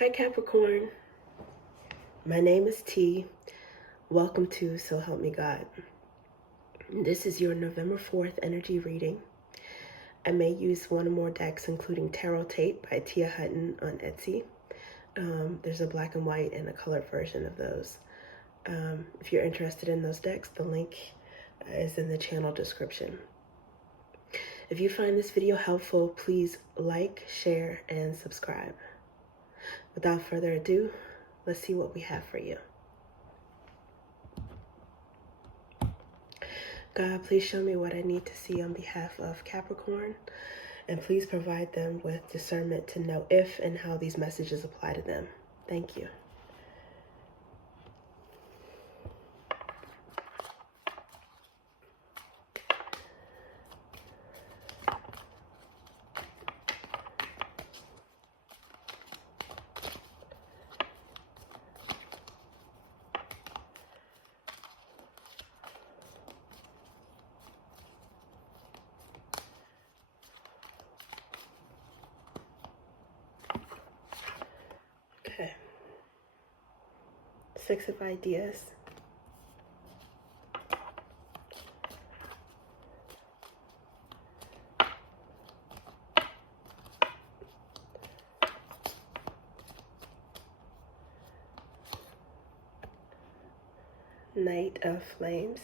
Hi Capricorn, my name is T. Welcome to So Help Me God. This is your November 4th energy reading. I may use one or more decks, including Tarot Tape by Tia Hutton on Etsy. There's a black and white and a colored version of those. If you're interested in those decks, the link is in the channel description. If you find this video helpful, please like, share, and subscribe. Without further ado, let's see what we have for you. God, please show me what I need to see on behalf of Capricorn, and please provide them with discernment to know if and how these messages apply to them. Thank you. Okay. 6 of ideas. Knight of Flames.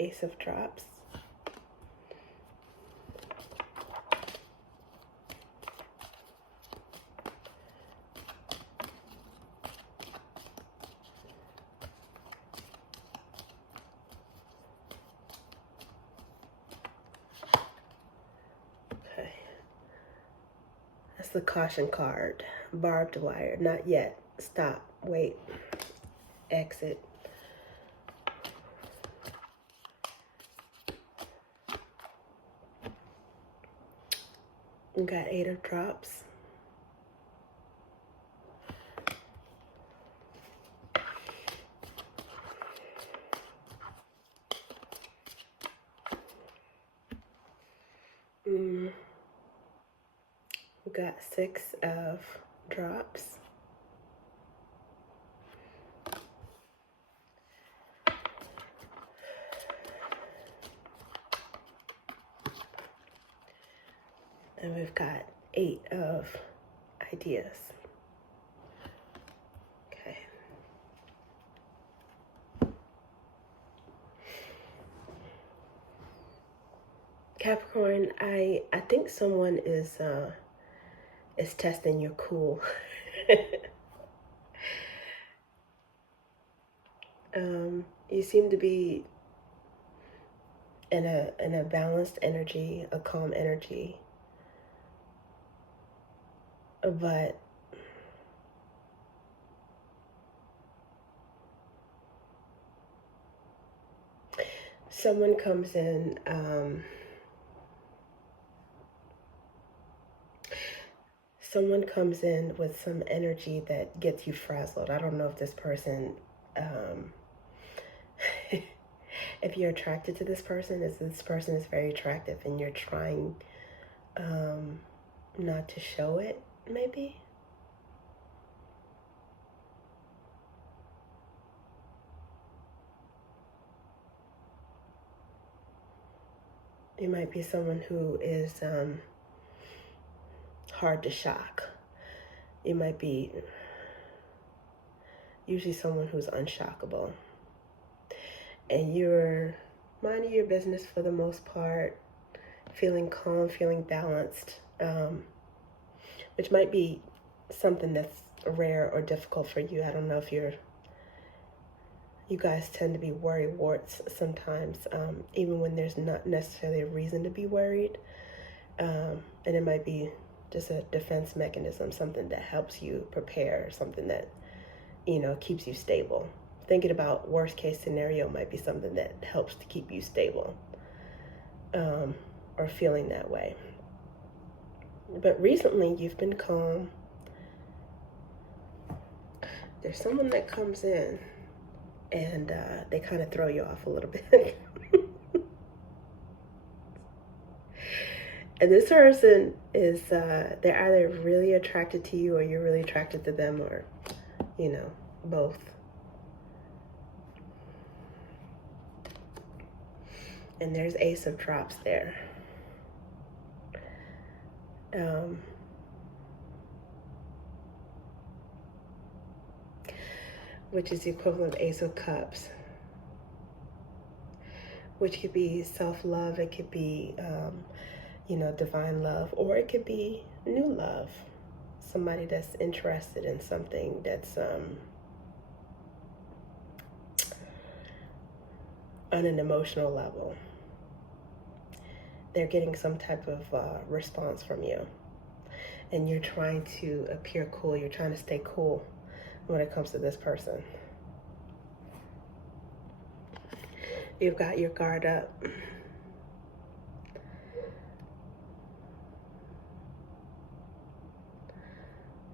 Ace of Drops. Okay. That's the caution card. Barbed wire. Not yet. Stop. Wait. Exit. We got 8 of Drops. We got 6 of Drops. And we've got 8 of Ideas. Okay. Capricorn, I think someone is testing your cool. You seem to be in a balanced energy, a calm energy. But someone comes in, with some energy that gets you frazzled. I don't know if this person, if you're attracted to this person, this person is very attractive and you're trying not to show it, maybe? It might be someone who is hard to shock. It might be usually someone who's unshockable. And you're minding your business for the most part, feeling calm, feeling balanced, which might be something that's rare or difficult for you. I don't know if you guys tend to be worry-warts sometimes, even when there's not necessarily a reason to be worried. And it might be just a defense mechanism, something that helps you prepare, something that, keeps you stable. Thinking about worst case scenario might be something that helps to keep you stable, or feeling that way. But recently you've been calm. There's someone that comes in and they kind of throw you off a little bit. And this person is, they're either really attracted to you or you're really attracted to them, or, you know, both. And there's Ace of Drops there. Which is the equivalent of Ace of Cups. Which could be self-love, it could be, you know, divine love, or it could be new love. Somebody that's interested in something that's on an emotional level. They're getting some type of response from you. And you're trying to appear cool. You're trying to stay cool when it comes to this person. You've got your guard up.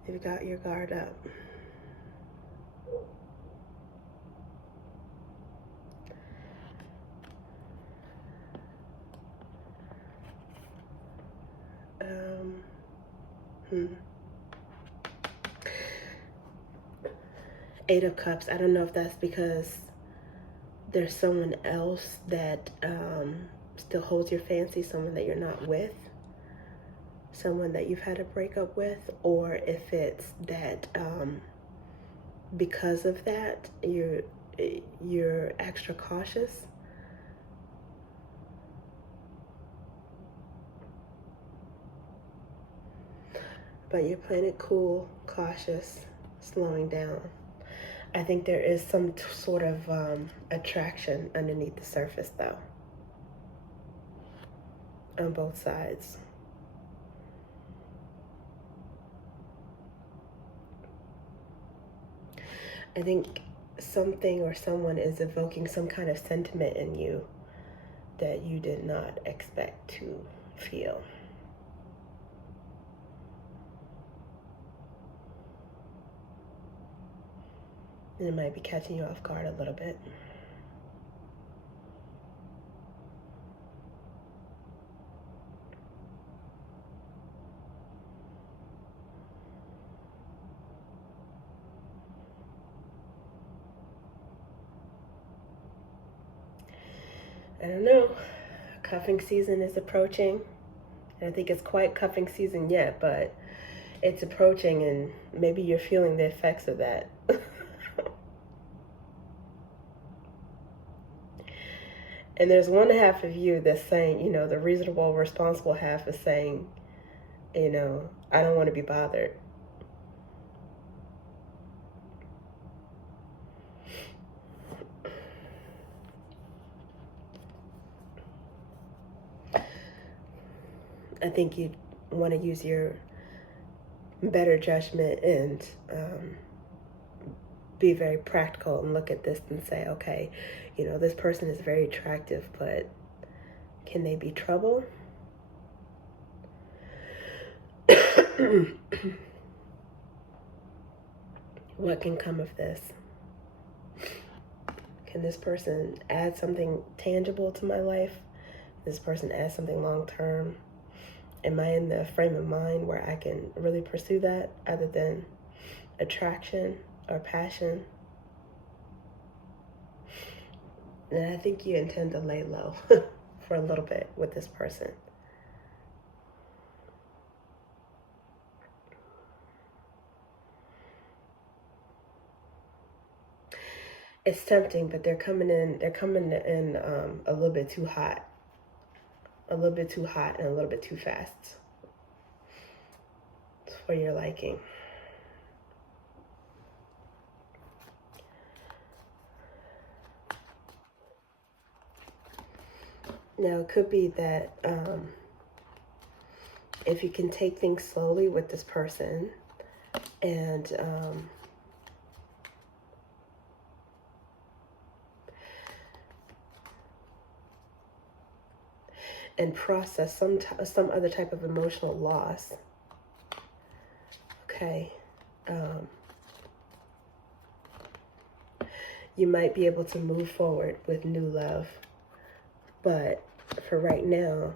You've got your guard up. Eight of Cups. I don't know if that's because there's someone else that still holds your fancy, someone that you're not with, someone that you've had a breakup with, or if it's that because of that you're extra cautious. But you're playing it cool, cautious, slowing down. I think there is some sort of attraction underneath the surface, though, on both sides. I think something or someone is evoking some kind of sentiment in you that you did not expect to feel. And it might be catching you off guard a little bit. I don't know. Cuffing season is approaching. I don't think it's quite cuffing season yet, but it's approaching, and maybe you're feeling the effects of that. And there's one half of you that's saying, you know, the reasonable, responsible half is saying, you know, I don't want to be bothered. I think you want to use your better judgment and be very practical and look at this and say, okay, you know, this person is very attractive, but can they be trouble? What can come of this? Can this person add something tangible to my life? This person add something long-term? Am I in the frame of mind where I can really pursue that other than attraction or passion? And I think you intend to lay low for a little bit with this person. It's tempting, but they're coming in a little bit too hot. A little bit too hot and a little bit too fast. It's for your liking. Now, it could be that if you can take things slowly with this person and process some other type of emotional loss, okay, you might be able to move forward with new love. But for right now,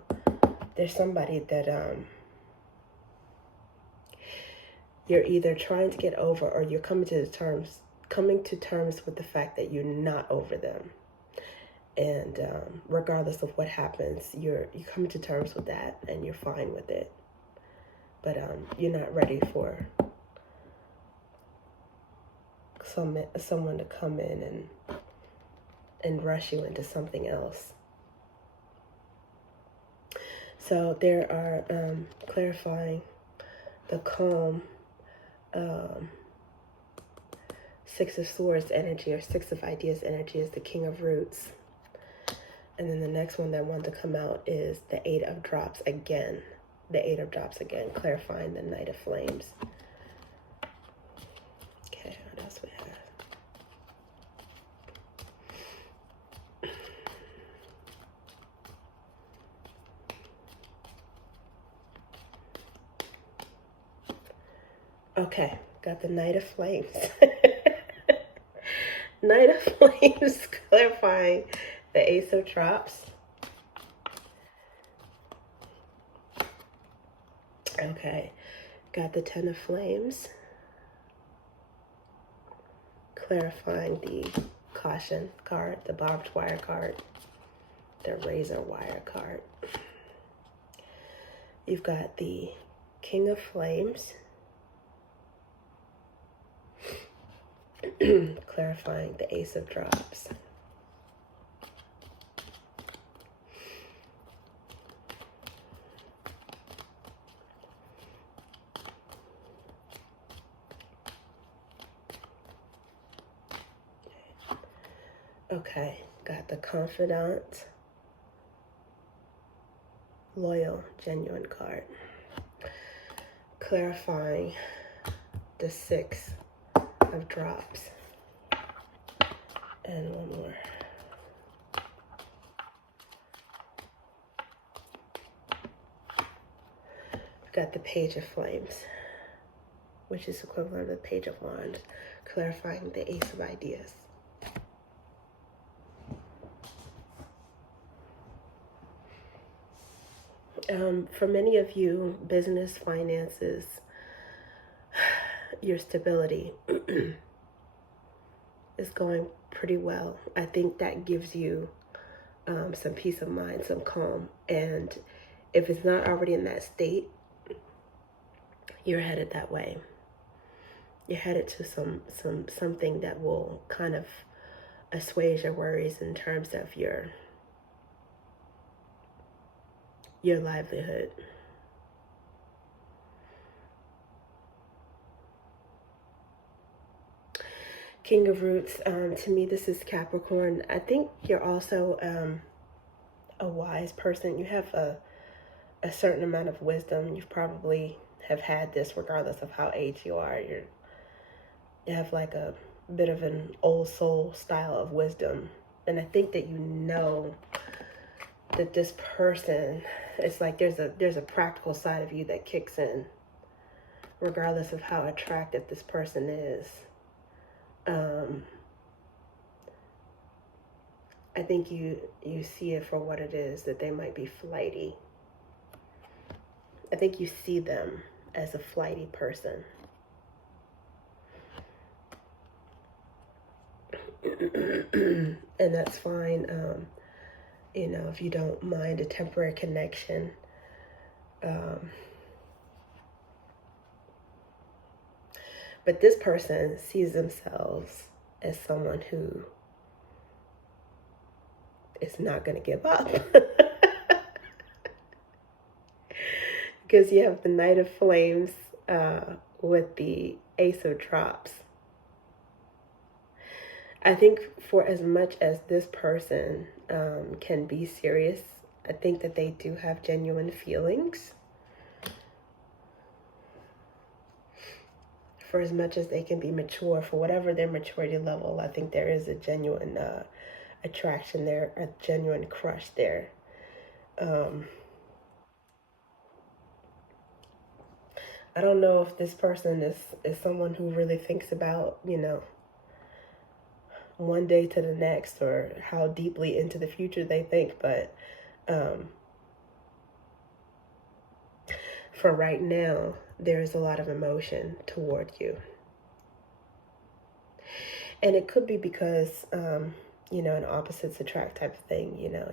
there's somebody that you're either trying to get over, or you're coming to terms with the fact that you're not over them. And regardless of what happens, you come to terms with that and you're fine with it. But you're not ready for someone to come in and rush you into something else. So there are clarifying the calm Six of Swords energy, or Six of Ideas energy, is the King of Roots. And then the next one that wanted to come out is the Eight of Drops again. The Eight of Drops again, clarifying the Knight of Flames. Okay, what else we have? Okay, got the Knight of Flames. Knight of Flames, clarifying the Ace of Drops. Okay, got the Ten of Flames, clarifying the Caution card, the Barbed Wire card, the Razor Wire card. You've got the King of Flames, clarifying the Ace of Drops. Okay, got the Confidant, Loyal, Genuine card, clarifying the Six of Drops. And one more. Got the Page of Flames, which is equivalent of the Page of Wands, clarifying the Ace of Ideas. For many of you, business, finances, your stability is going pretty well. I think that gives you some peace of mind, some calm. And if it's not already in that state, you're headed that way. You're headed to something that will kind of assuage your worries in terms of your livelihood. King of Roots, to me, this is Capricorn. I think you're also a wise person. You have a certain amount of wisdom. You probably have had this regardless of how aged you are. You have like a bit of an old soul style of wisdom. And I think that you know that this person, it's like there's a practical side of you that kicks in regardless of how attractive this person is. I think you see it for what it is, that they might be flighty. I think you see them as a flighty person. And that's fine, if you don't mind a temporary connection. But this person sees themselves as someone who is not going to give up. Because you have the Knight of Flames with the Ace of Drops. I think for as much as this person can be serious, I think that they do have genuine feelings. For as much as they can be mature, for whatever their maturity level, I think there is a genuine attraction there, a genuine crush there. I don't know if this person is someone who really thinks about, one day to the next or how deeply into the future they think, but for right now, there's a lot of emotion toward you. And it could be because, you know, an opposites attract type of thing. You know,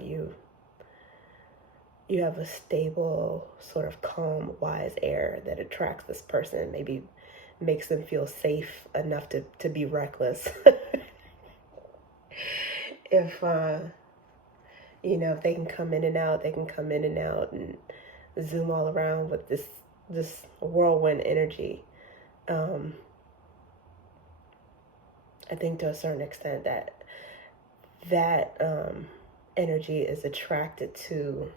you have a stable, sort of calm, wise air that attracts this person, maybe makes them feel safe enough to be reckless. If, you know, if they can come in and out, they can come in and out and zoom all around with this whirlwind energy. I think to a certain extent that energy is attracted to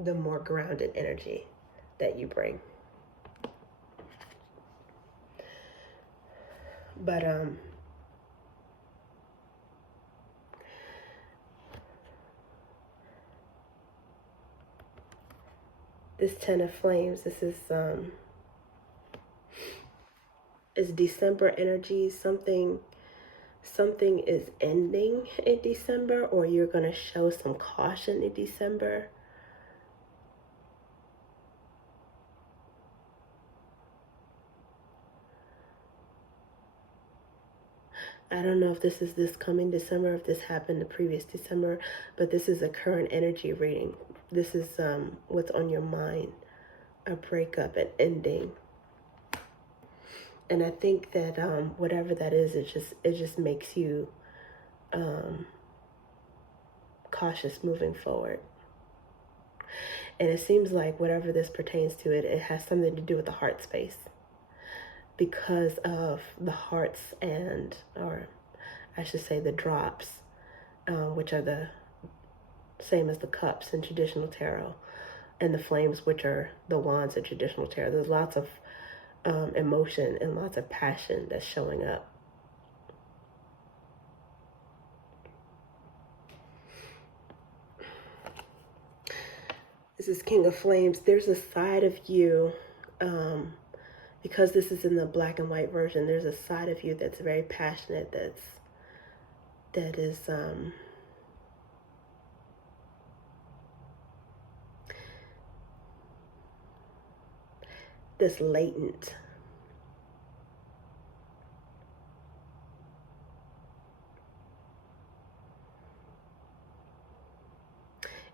the more grounded energy that you bring. But this Ten of Flames, this is December energy. Something is ending in December, or you're going to show some caution in December. I don't know if this is this coming December, if this happened the previous December, but this is a current energy reading. This is what's on your mind, a breakup, an ending. And I think that whatever that is, it just makes you cautious moving forward. And it seems like whatever this pertains to, it has something to do with the heart space, because of the hearts and, or I should say the drops, which are the same as the cups in traditional tarot, and the flames, which are the wands in traditional tarot. There's lots of emotion and lots of passion that's showing up. This is King of Flames. There's a side of you, because this is in the black and white version, there's a side of you that's very passionate, that is this latent.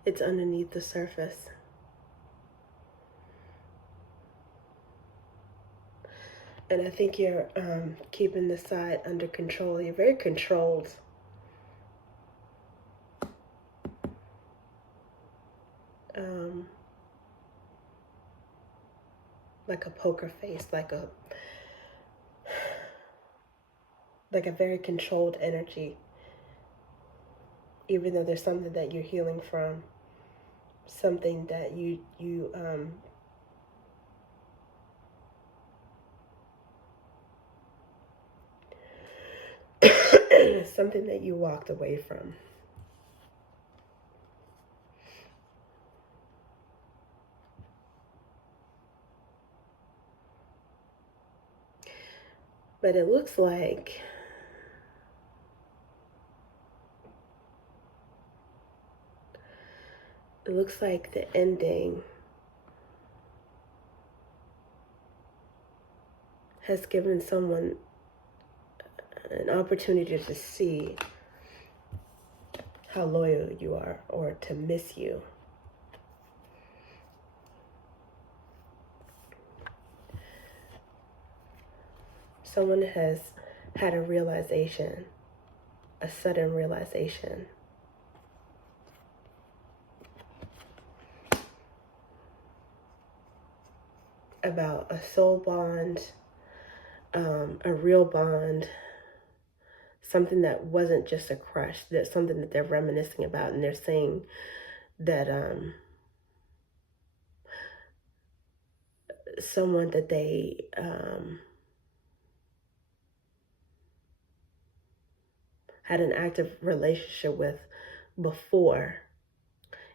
It's underneath the surface. And I think you're keeping this side under control. You're very controlled. Like a poker face, like a very controlled energy. Even though there's something that you're healing from, something that you something that you walked away from. But it looks like the ending has given someone an opportunity to see how loyal you are, or to miss you. Someone has had a realization, a sudden realization about a soul bond, a real bond, something that wasn't just a crush. That's something that they're reminiscing about, and they're saying that someone that they had an active relationship with before,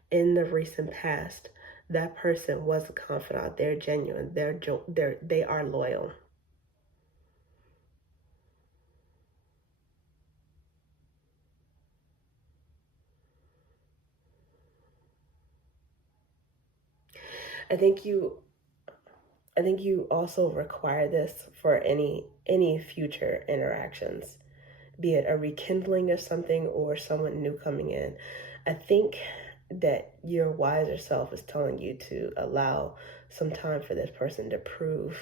in the recent past, that person was a confidant. They're genuine. They are loyal. I think you also require this for any future interactions, be it a rekindling of something or someone new coming in. I think that your wiser self is telling you to allow some time for this person to prove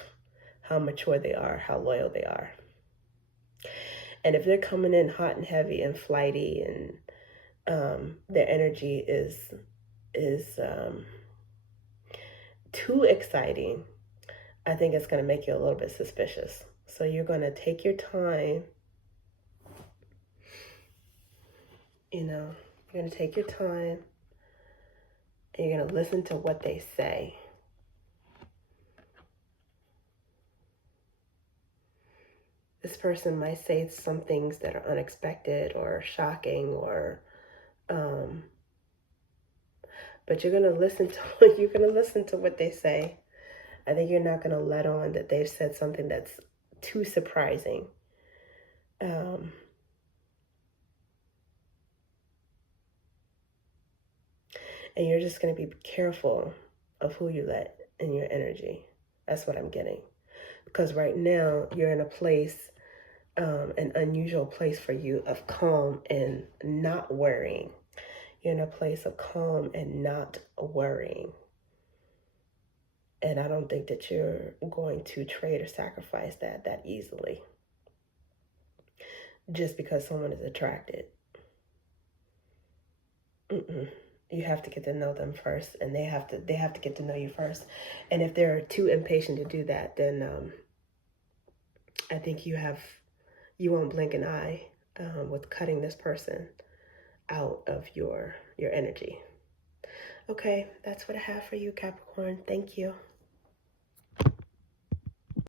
how mature they are, how loyal they are. And if they're coming in hot and heavy and flighty, and their energy is too exciting, I think it's going to make you a little bit suspicious. So you're going to take your time, you're going to take your time, and you're going to listen to what they say. This person might say some things that are unexpected or shocking, or but you're going to listen to what they say. I think you're not going to let on that they've said something that's too surprising. And you're just going to be careful of who you let in your energy. That's what I'm getting. Because right now you're in a place, an unusual place for you of calm and not worrying. You're in a place of calm and not worrying. And I don't think that you're going to trade or sacrifice that easily, just because someone is attracted. You have to get to know them first, and they have to get to know you first. And if they're too impatient to do that, then I think you won't blink an eye with cutting this person out of your energy. Okay, that's what I have for you, Capricorn. Thank you.